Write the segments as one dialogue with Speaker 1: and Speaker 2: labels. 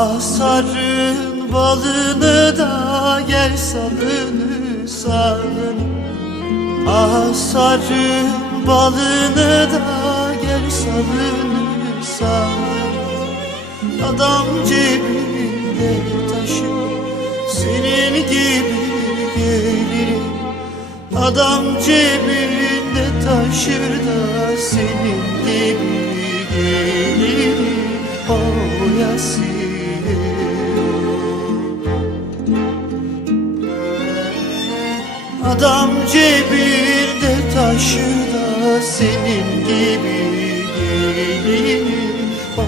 Speaker 1: Asarın balını da gel salını salını. Asarın balını da gel salını salını. Adam cebinde taşı senin gibi gelir Adam cebinde taşır da senin gibi gelir O Yasin Adam cebinde taşır da senin gibi gelir O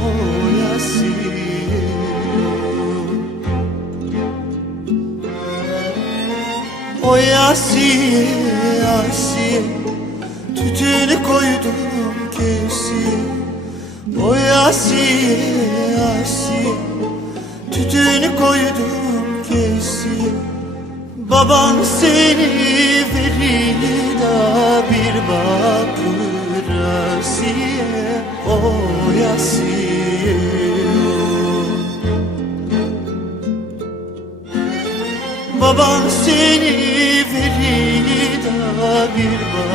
Speaker 1: Yasin O Asiye, Asiye Tütünü koydum kesiye O Asiye, Asiye Tütünü koydum kesiye Baban seni verir bir bakır Asiye O Asiye Baban seni verir bir bakır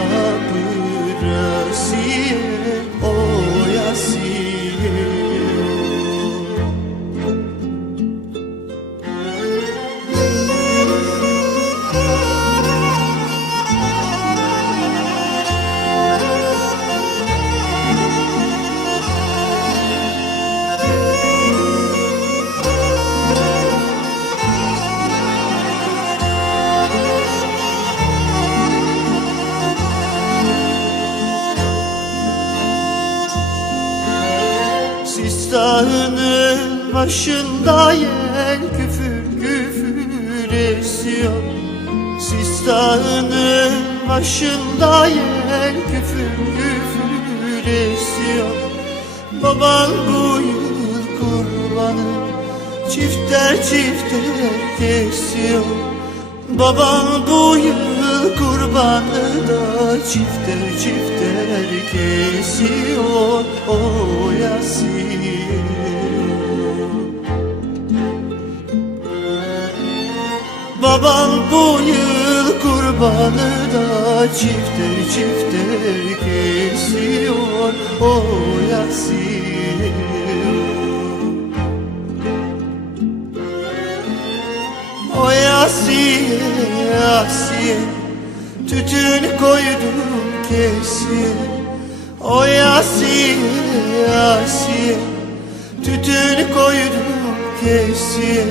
Speaker 1: Sistanın başında yel küfür küfür esiyor. Sistanın başında yel küfür küfür esiyor. Baban bu yıl kurbanı çifter çifter kesiyor. Baban bu yıl kurbanı da çifter çifter kesiyor O Yasin Baban bu yıl kurbanı da çifter çifter kesiyor O Yasin Asiye Tütün koydum kesiye O Asiye, Asiye Tütün koydum kesiye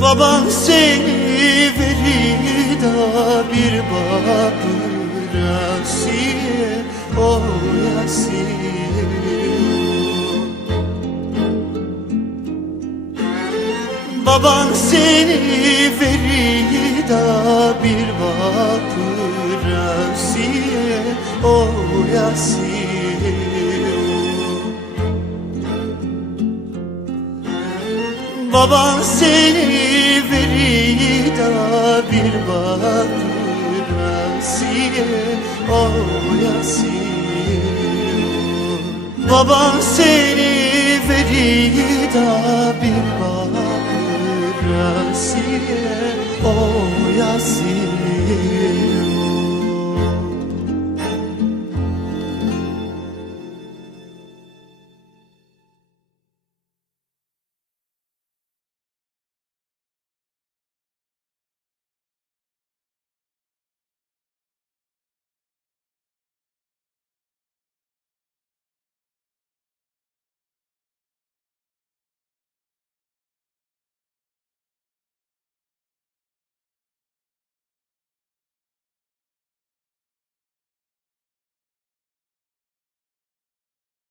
Speaker 1: Baban seni verir da bir bakır Asiye O Asiye Baban seni Baban seni verir da bir bakır Asiye O Asiye Baban seni verir da bir bakır Asiye O Yasin